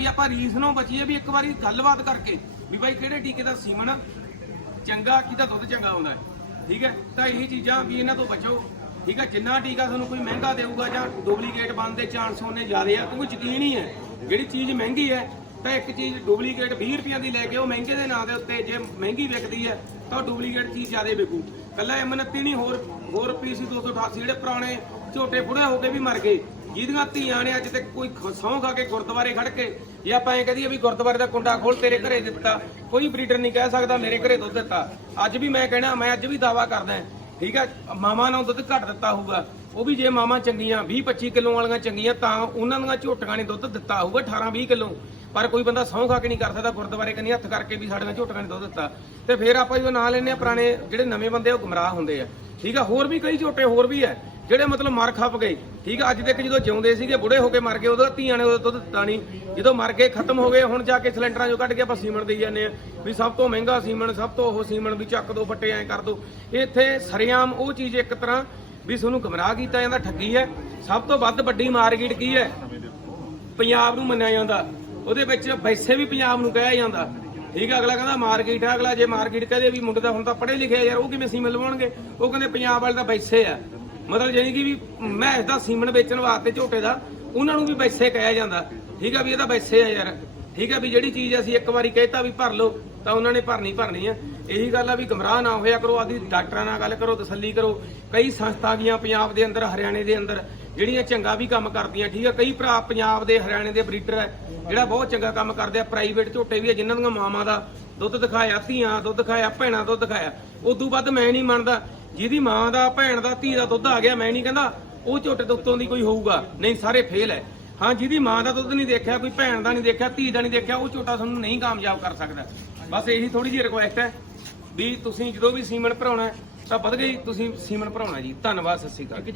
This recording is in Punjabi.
ਵੀ ਆਪਾਂ ਰੀਸ ਨੂੰ ਬਚੀਏ ਵੀ ਇੱਕ ਵਾਰੀ ਗੱਲਬਾਤ ਕਰਕੇ ਵੀ ਬਾਈ ਕਿਹੜੇ ਟੀਕੇ ਦਾ ਸੀਮਨ ਚੰਗਾ ਕਿਹਦਾ ਦੁੱਧ ਚੰਗਾ ਆਉਂਦਾ ਹੈ। ਠੀਕ ਹੈ? ਤਾਂ ਇਹ ਚੀਜ਼ਾਂ ਵੀ ਇਹਨਾਂ ਤੋਂ ਬਚੋ। ਠੀਕ ਹੈ? ਜਿੰਨਾ ਟੀਕਾ ਤੁਹਾਨੂੰ ਕੋਈ ਮਹਿੰਗਾ ਦੇਊਗਾ ਜਾਂ ਡੁਪਲੀਕੇਟ ਬਣਨ ਦੇ ਚਾਂਸ ਉਹਨੇ ਜ਼ਿਆਦੇ ਆ, ਕਿਉਂਕਿ ਯਕੀਨ ਹੀ ਹੈ, ਜਿਹੜੀ ਚੀਜ਼ ਮਹਿੰਗੀ ਹੈ ਤਾਂ ਇੱਕ ਚੀਜ਼ ਡੁਪਲੀਕੇਟ 20 ਰੁਪਈਆ ਦੀ ਲੈ ਕੇ ਉਹ ਮਹਿੰਗੇ ਦੇ ਨਾਂ ਦੇ ਉੱਤੇ ਜੇ ਮਹਿੰਗੀ ਵਿਕਦੀ ਹੈ, ਤਾਂ ਡੁਪਲੀਕੇਟ ਚੀਜ਼ ਜ਼ਿਆਦੇ ਵਿਕੂ। ਕੱਲਾ M29 ਨਹੀਂ, ਹੋਰ ਹੋਰ ਪੀਸੀ 288 ਜਿਹੜੇ ਪੁਰਾਣੇ ਝੋਟੇ ਬੁੜੇ ਹੋ ਕੇ ਵੀ ਮਰ ਗਏ, ਜਿਹਦੀਆਂ ਧੀਆਂ ਨੇ ਅੱਜ ਤੱਕ ਕੋਈ ਸੌਂ ਖਾ ਕੇ ਗੁਰਦੁਆਰੇ ਖੜ ਕੇ, ਜੇ ਆਪਾਂ ਐਂ ਕਹਦੀਏ ਵੀ ਗੁਰਦੁਆਰੇ ਦਾ ਕੁੰਡਾ ਖੋਲ ਤੇਰੇ ਘਰੇ ਦਿੱਤਾ, ਕੋਈ ਬਰੀਡਰ ਨਹੀਂ ਕਹਿ ਸਕਦਾ ਮੇਰੇ ਘਰੇ ਦੁੱਧ ਦਿੱਤਾ। ਅੱਜ ਵੀ ਮੈਂ ਕਹਿਣਾ, ਮੈਂ ਅੱਜ ਵੀ ਦਾਵਾ ਕਰਦਾ ਠੀਕ ਹੈ ਮਾਮਾ ਨਾਲ ਦੁੱਧ ਘੱਟ ਦਿੱਤਾ ਹੋਊਗਾ, ਉਹ ਵੀ ਜੇ ਮਾਮਾ ਚੰਗੀਆਂ 20 25 ਕਿਲੋ ਵਾਲੀਆਂ ਚੰਗੀਆਂ, ਤਾਂ ਉਹਨਾਂ ਦੀਆਂ ਝੋਟੀਆਂ ਨੇ ਦੁੱਧ ਦਿੱਤਾ ਹੋਊਗਾ 18 20 ਕਿਲੋ। ਪਰ ਕੋਈ ਬੰਦਾ ਸਹੁੰ ਖਾ ਕੇ ਨਹੀਂ ਕਰ ਸਕਦਾ, ਗੁਰਦੁਆਰੇ ਕੰਨੀ ਹੱਥ ਕਰਕੇ ਵੀ ਸਾਡੇ ਨਾਲ ਝੋਟੀਆਂ ਨੇ ਦੁੱਧ ਦਿੱਤਾ। ਤੇ ਫਿਰ ਆਪਾਂ ਜਦੋਂ ਨਾਂ ਲੈਨੇ ਆ ਪੁਰਾਣੇ ਜਿਹੜੇ ਨਵੇਂ ਬੰਦੇ ਉਹ ਗੁੰਮਰਾਹ ਹੁੰਦੇ ਆ। ਠੀਕ ਆ, ਹੋਰ ਵੀ ਕਈ ਝੋਟੇ ਹੋਰ ਵੀ ਆ, ਜਿਹੜੇ ਮਤਲਬ ਮਰ ਖੱਪ ਗਏ। ਠੀਕ ਆ, ਅੱਜ ਤੱਕ ਜਦੋਂ ਜਿਉਂਦੇ ਸੀਗੇ, ਬੁੜੇ ਹੋ ਕੇ ਮਰ ਗਏ, ਉਦੋਂ ਧੀਆਂ ਨੇ ਉਦੋਂ ਦੁੱਧ ਦਿੱਤਾ ਨਹੀਂ। ਜਦੋਂ ਮਰ ਗਏ, ਖਤਮ ਹੋ ਗਏ, ਹੁਣ ਜਾ ਕੇ ਸਿਲੰਡਰਾਂ ਚੋਂ ਕੱਢ ਕੇ ਆਪਾਂ ਸੀਮਣ ਦੇਈ ਜਾਂਦੇ ਆ ਵੀ ਸਭ ਤੋਂ ਮਹਿੰਗਾ ਸੀਮਣ, ਸਭ ਤੋਂ ਉਹ ਸੀਮਣ ਵੀ ਚੱਕ ਦੋ, ਫੱਟੇ ਐ ਕਰ ਦੋ। ਇੱਥੇ ਸਰਿਆਮ ਉਹ ਚੀਜ਼ ਇੱਕ ਤਰ੍ਹਾਂ ਵੀ ਤੁਹਾਨੂੰ ਗਮਰਾਹ ਕੀਤਾ ਜਾਂਦਾ, ਠੱਗੀ ਹੈ। ਸਭ ਤੋਂ ਵੱਧ ਵੱਡੀ ਮਾਰਕੀਟ ਕੀ ਹੈ? ਪੰਜਾਬ ਨੂੰ ਮੰਨਿਆ ਜਾਂਦਾ। ਉਹਦੇ ਵਿੱਚ ਵੈਸੇ ਵੀ ਪੰਜਾਬ ਨੂੰ ਕਿਹਾ ਜਾਂਦਾ। ਠੀਕ ਹੈ ਅਗਲਾ ਕਹਿੰਦਾ ਮਾਰਕੀਟ ਹੈ ਅਗਲਾ ਜੇ ਮਾਰਕੀਟ ਕਹਦੇ ਵੀ ਮੁੰਡੇ ਦਾ ਹੁਣ ਤਾਂ ਪੜ੍ਹੇ ਲਿਖੇ ਯਾਰ, ਉਹ ਕਿਵੇਂ ਸੀਮਨ ਲਵਾਉਣਗੇ? ਉਹ ਕਹਿੰਦੇ ਪੰਜਾਬ ਵਾਲੇ ਤਾਂ ਵੈਸੇ ਆ। ਮਤਲਬ ਜਾਨੀ ਕਿ ਵੀ ਮੈਂ ਦਾ ਸੀਮਨ ਵੇਚਣ ਵਾਸਤੇ ਝੋਟੇ ਦਾ, ਉਹਨਾਂ ਨੂੰ ਵੀ ਵੈਸੇ ਕਿਹਾ ਜਾਂਦਾ। ਠੀਕ ਹੈ ਵੀ ਇਹ ਤਾਂ ਵੈਸੇ ਆ ਯਾਰ। ਠੀਕ ਹੈ ਵੀ ਜਿਹੜੀ ਚੀਜ਼ ਅਸੀਂ ਇੱਕ ਵਾਰੀ ਕਹਿਤਾ ਵੀ ਭਰ ਲਓ, ਤਾਂ ਉਹਨਾਂ ਨੇ ਭਰਨੀ ਭਰਨੀ ਆ। ਇਹੀ ਗੱਲ ਆ ਵੀ ਗਮਰਾਹ ਨਾ ਹੋਇਆ ਕਰੋ ਆਦੀ ਡਾਕਟਰਾਂ ਨਾਲ ਗੱਲ ਕਰੋ, ਤਸੱਲੀ ਕਰੋ। ਕਈ ਸੰਸਥਾ ਗੀਆਂ ਪੰਜਾਬ ਦੇ ਅੰਦਰ, ਹਰਿਆਣੇ ਦੇ ਅੰਦਰ ਜਿਹੜੀਆਂ ਚੰਗਾ ਵੀ ਕੰਮ ਕਰਦੀਆਂ, ਠੀਕ ਆ? ਕਈ ਭਰਾ ਪੰਜਾਬ ਦੇ, ਹਰਿਆਣੇ ਦੇ ਬਰੀਡਰ ਹੈ ਜਿਹੜਾ ਬਹੁਤ ਚੰਗਾ ਕੰਮ ਕਰਦੇ ਆ ਪ੍ਰਾਈਵੇਟ ਝੋਟੇ ਵੀ ਆ, ਜਿਨ੍ਹਾਂ ਦੀਆਂ ਮਾਵਾਂ ਦਾ ਦੁੱਧ ਦਿਖਾਇਆ, ਧੀਆਂ ਦੁੱਧ ਦਿਖਾਇਆ, ਭੈਣਾਂ ਦੁੱਧ ਦਿਖਾਇਆ। ਉਦੋਂ ਵੱਧ ਮੈਂ ਨਹੀਂ ਮੰਨਦਾ, ਜਿਹਦੀ ਮਾਂ ਦਾ, ਭੈਣ ਦਾ, ਧੀ ਦਾ ਦੁੱਧ ਆ ਗਿਆ, ਮੈਂ ਨਹੀਂ ਕਹਿੰਦਾ ਉਹ ਝੋਟੇ ਤੋਂ ਉੱਤੋਂ ਦੀ ਕੋਈ ਹੋਊਗਾ। ਨਹੀਂ, ਸਾਰੇ ਫੇਲ ਹੈ ਹਾਂ, ਜਿਹਦੀ ਮਾਂ ਦਾ ਦੁੱਧ ਨਹੀਂ ਦੇਖਿਆ, ਕੋਈ ਭੈਣ ਦਾ ਨਹੀਂ ਦੇਖਿਆ, ਧੀ ਦਾ ਨਹੀਂ ਦੇਖਿਆ, ਉਹ ਝੋਟਾ ਤੁਹਾਨੂੰ ਨਹੀਂ ਕਾਮਯਾਬ ਕਰ ਸਕਦਾ। ਬਸ ਇਹੀ ਥੋੜੀ ਜਿਹੀ ਰਿਕੁਐਸਟ ਹੈ ਵੀ ਤੁਸੀਂ ਜਦੋਂ ਵੀ ਸੀਮਨ ਭਰਾਉਣਾ ਤਾਂ ਵਧ ਗਈ, ਤੁਸੀਂ ਸੀਮਨ ਭਰਾਉਣਾ ਜੀ। ਧੰਨਵਾਦ, ਸਤਿ ਸ਼੍ਰੀ ਅਕਾਲ। ਇੱਕ